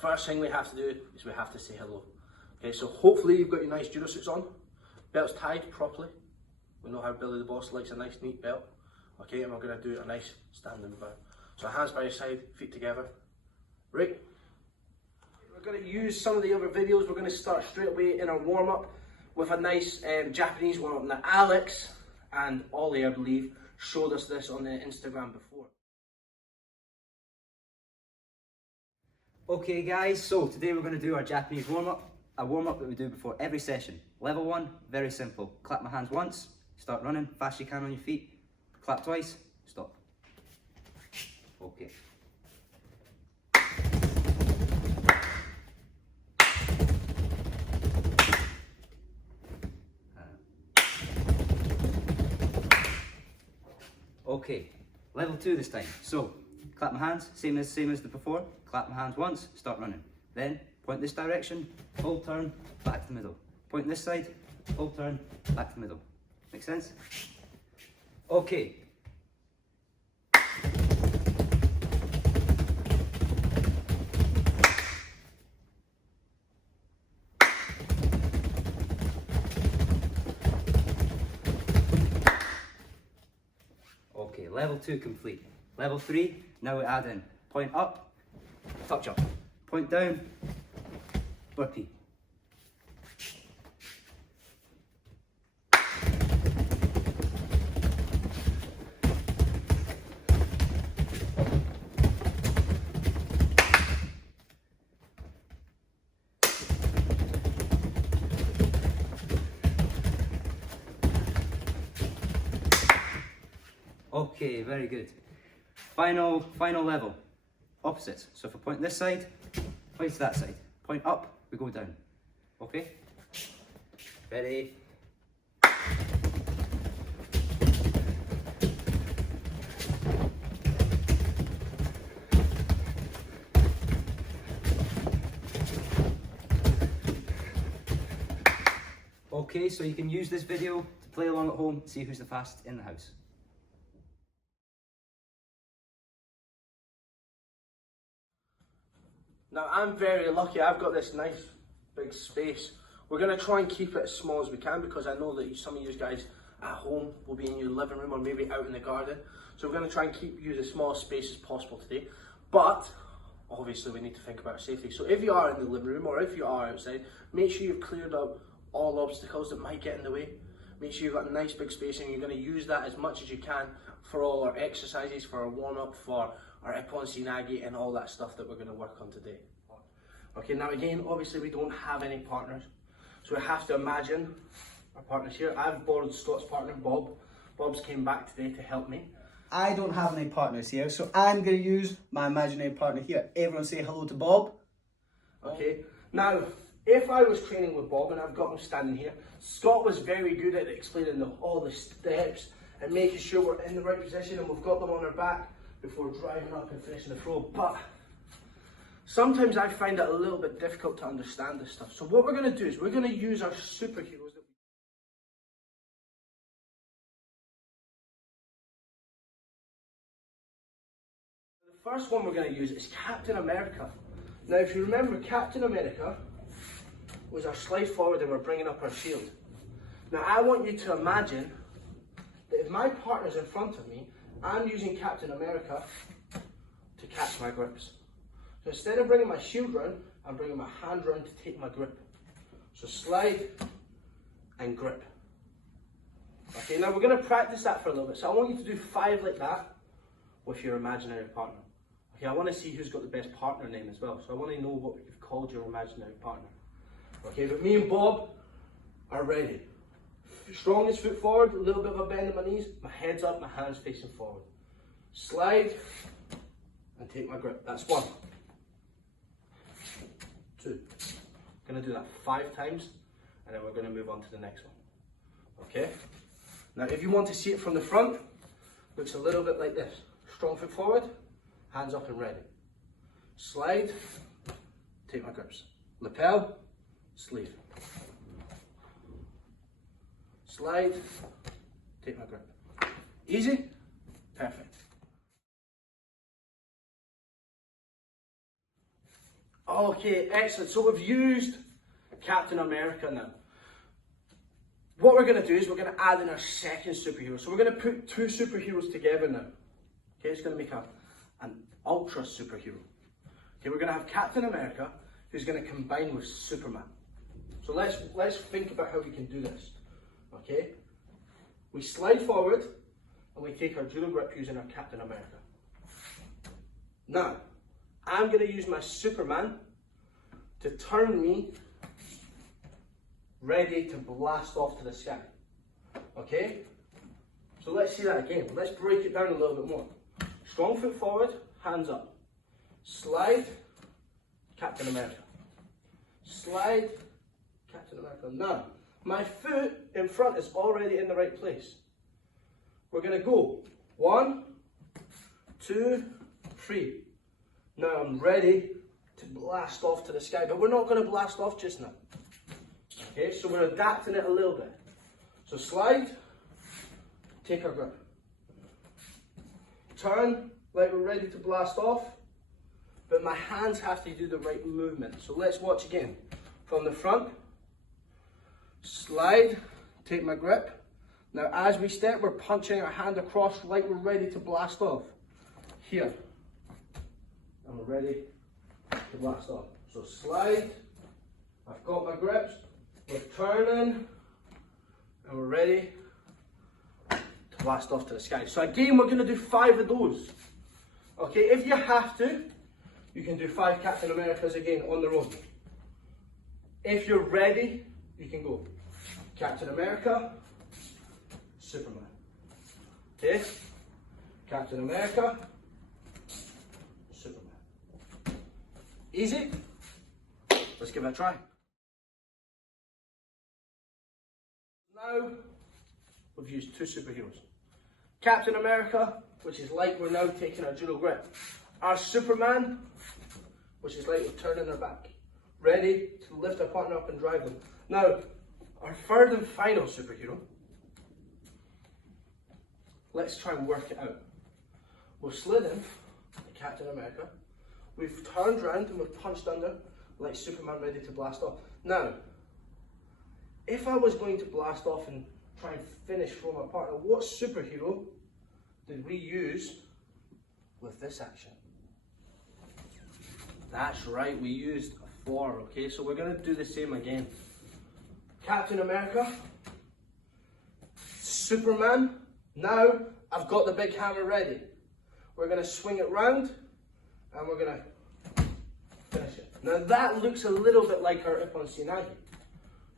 first thing we have to do is we have to say hello. Okay, so hopefully you've got your nice judo suits on, belt's tied properly. We know how Billy the Boss likes a nice neat belt. Okay, and we're going to do a nice standing bow. So hands by your side, feet together. Right. We're going to use some of the other videos. We're going to start straight away in our warm-up with a nice Japanese warm-up. Now Alex and Ollie, I believe, showed us this on the Instagram before. Okay guys, so today we're going to do our Japanese warm-up, a warm-up that we do before every session. Level 1, very simple. Clap my hands once, start running, fast you can on your feet. Clap twice, stop. Okay. Okay, level 2 this time. So, clap my hands, same as the before. Clap my hands once, start running. Then, point this direction, full turn, back to the middle. Point this side, full turn, back to the middle. Make sense? Okay. Okay, level 2 complete. Level 3, now we add in point up, touch up, point down, burpee. Okay, very good. Final level, opposites. So if I point this side, point to that side. Point up, we go down. Okay? Ready? Okay, so you can use this video to play along at home, see who's the fastest in the house. Now I'm very lucky, I've got this nice big space. We're going to try and keep it as small as we can because I know that some of you guys at home will be in your living room or maybe out in the garden. So we're going to try and keep you as small a space as possible today. But obviously we need to think about safety. So if you are in the living room or if you are outside, make sure you've cleared up all obstacles that might get in the way. Make sure you've got a nice big space and you're going to use that as much as you can for all our exercises, for our warm-up, for our ippon, nage and all that stuff that we're going to work on today. Okay, now again, obviously we don't have any partners, so we have to imagine our partners here. I've borrowed Scott's partner, Bob. Bob's came back today to help me. I don't have any partners here, so I'm going to use my imaginary partner here. Everyone say hello to Bob. Okay, now if I was training with Bob and I've got him standing here, Scott was very good at explaining all the steps and making sure we're in the right position and we've got them on our back before driving up and finishing the throw. But sometimes I find it a little bit difficult to understand this stuff. So what we're going to do is we're going to use our superheroes. The first one we're going to use is Captain America. Now if you remember, Captain America was our slide forward and we're bringing up our shield. Now I want you to imagine that if my partner's in front of me, I'm using Captain America to catch my grips. So instead of bringing my shield round, I'm bringing my hand round to take my grip. So slide and grip. Okay, now we're going to practice that for a little bit. So I want you to do 5 like that with your imaginary partner. Okay, I want to see who's got the best partner name as well. So I want to know what you've called your imaginary partner. Okay, but me and Bob are ready. Strongest foot forward, a little bit of a bend in my knees, my head's up, my hands facing forward. Slide and take my grip. That's 1. 2. I'm going to do that 5 times and then we're going to move on to the next one. Okay? Now if you want to see it from the front, looks a little bit like this. Strong foot forward, hands up and ready. Slide, take my grips. Lapel, sleeve. Slide, take my grip. Easy? Perfect. Okay, excellent. So we've used Captain America now. What we're going to do is we're going to add in our second superhero. So we're going to put two superheroes together now. Okay, it's going to make an ultra superhero. Okay, we're going to have Captain America, who's going to combine with Superman. So let's think about how we can do this. Okay, we slide forward and we take our judo grip using our Captain America. Now, I'm going to use my Superman to turn me ready to blast off to the sky. Okay? So let's see that again. Let's break it down a little bit more. Strong foot forward, hands up. Slide, Captain America. Slide, Captain America. Now, my foot in front is already in the right place. We're going to go 1, 2, 3. Now I'm ready to blast off to the sky, but we're not going to blast off just now. Okay, so we're adapting it a little bit. So slide, take our grip. Turn like we're ready to blast off, but my hands have to do the right movement. So let's watch again. From the front, slide, take my grip. Now as we step, we're punching our hand across like we're ready to blast off. Here. And we're ready to blast off. So slide, I've got my grips, we're turning, and we're ready to blast off to the sky. So again, we're going to do 5 of those. Okay, if you have to, you can do 5 Captain Americas again on their own. If you're ready, you can go Captain America, Superman. Okay, Captain America, Superman. Easy? Let's give it a try. Now, we've used 2 superheroes. Captain America, which is like we're now taking our judo grip. Our Superman, which is like we're turning our back. Ready to lift our partner up and drive them. Now, our third and final superhero, let's try and work it out. We've slid in, like Captain America. We've turned around and we've punched under like Superman ready to blast off. Now, if I was going to blast off and try and finish from my partner, what superhero did we use with this action? That's right, we used a 4, okay? So we're going to do the same again. Captain America, Superman. Now, I've got the big hammer ready. We're going to swing it round and we're going to finish it. Now that looks a little bit like our ippon nage.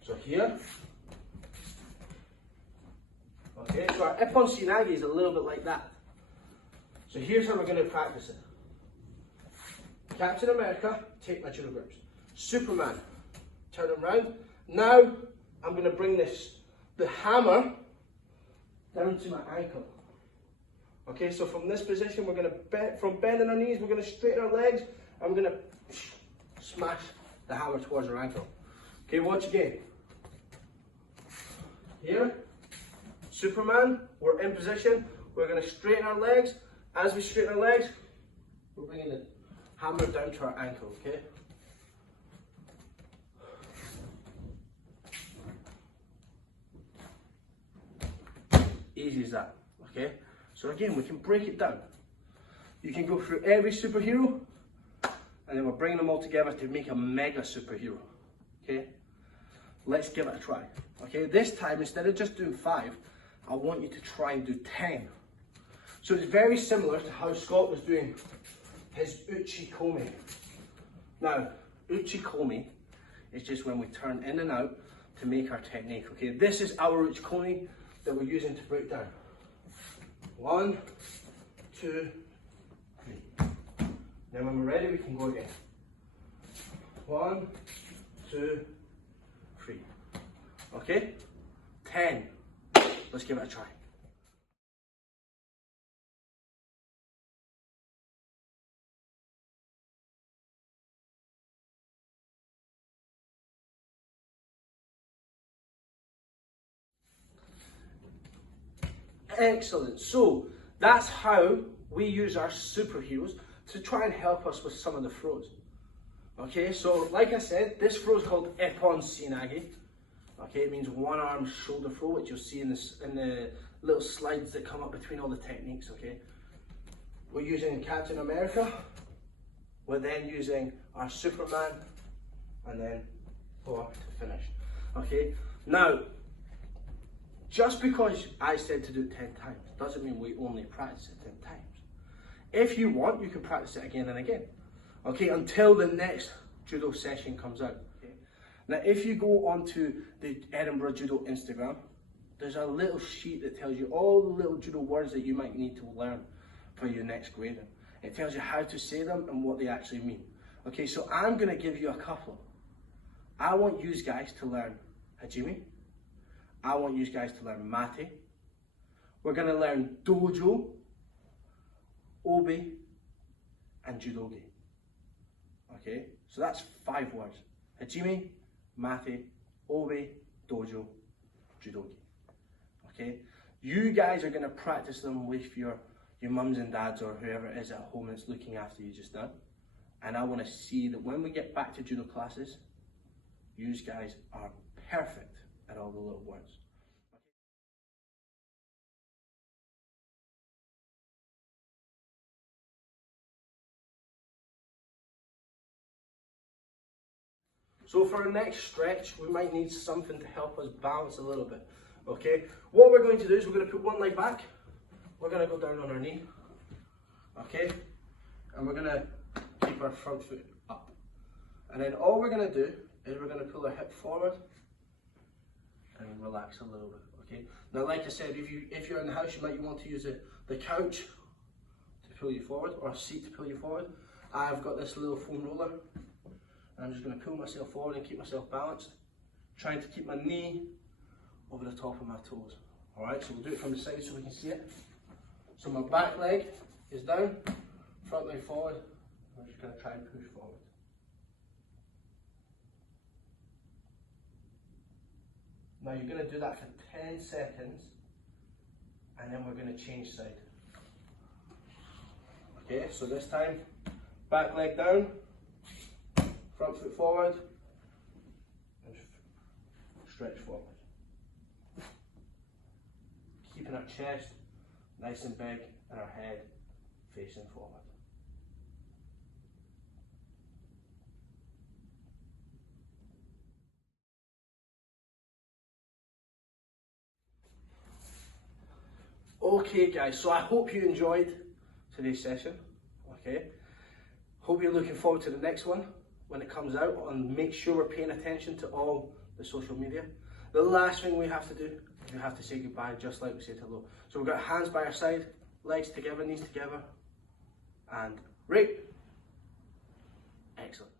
So here, okay, so our ippon nage is a little bit like that. So here's how we're going to practice it. Captain America, take my judo grips. Superman, turn him round. Now I'm going to bring the hammer down to my ankle. Okay, so from this position, we're going to from bending our knees, we're going to straighten our legs, and we're going to smash the hammer towards our ankle. Okay, watch again. Here, Superman, we're in position, we're going to straighten our legs. As we straighten our legs, we're bringing the hammer down to our ankle, okay? Easy as that, okay? So again, we can break it down. You can go through every superhero, and then we're bringing them all together to make a mega superhero, okay? Let's give it a try, okay? This time, instead of just doing 5, I want you to try and do 10. So it's very similar to how Scott was doing his uchi komi. Now, uchi komi is just when we turn in and out to make our technique, okay? This is our uchi komi that we're using to break down. 1, 2, 3. Then when we're ready, we can go again. 1, 2, 3. Okay? 10. Let's give it a try. Excellent. So that's how we use our superheroes to try and help us with some of the throws. Okay, so like I said, this throw is called ippon nage. Okay, it means one arm shoulder throw, which you'll see in the little slides that come up between all the techniques. Okay, we're using Captain America. We're then using our Superman, and then four to finish. Okay, now just because I said to do it 10 times doesn't mean we only practice it 10 times. If you want, you can practice it again and again. Okay, until the next judo session comes out. Okay? Now, if you go onto the Edinburgh Judo Instagram, there's a little sheet that tells you all the little judo words that you might need to learn for your next grading. It tells you how to say them and what they actually mean. Okay, so I'm going to give you a couple. I want you guys to learn hajime. I want you guys to learn mate. We're going to learn dojo, obi, and judogi. Okay, so that's 5 words. Hajime, mate, obi, dojo, judogi. Okay, you guys are going to practice them with your mums and dads or whoever it is at home that's looking after you just now. And I want to see that when we get back to judo classes, you guys are perfect at all the little words. So for our next stretch, we might need something to help us balance a little bit. Okay, what we're going to do is we're going to put one leg back. We're going to go down on our knee. Okay, and we're going to keep our front foot up. And then all we're going to do is we're going to pull our hip forward and relax a little bit. Okay. Now, like I said, if you're in the house, you might want to use the couch to pull you forward, or a seat to pull you forward. I've got this little foam roller, and I'm just going to pull myself forward and keep myself balanced, trying to keep my knee over the top of my toes. All right. So we'll do it from the side so we can see it. So my back leg is down, front leg forward. I'm just going to try and push forward. Now you're going to do that for 10 seconds, and then we're going to change side. Okay, so this time, back leg down, front foot forward, and stretch forward. Keeping our chest nice and big and our head facing forward. Okay guys, so I hope you enjoyed today's session. Okay, hope you're looking forward to the next one when it comes out, and make sure we're paying attention to all the social media. The last thing we have to do is we have to say goodbye just like we said hello. So we've got hands by our side, legs together, knees together, and right. Excellent.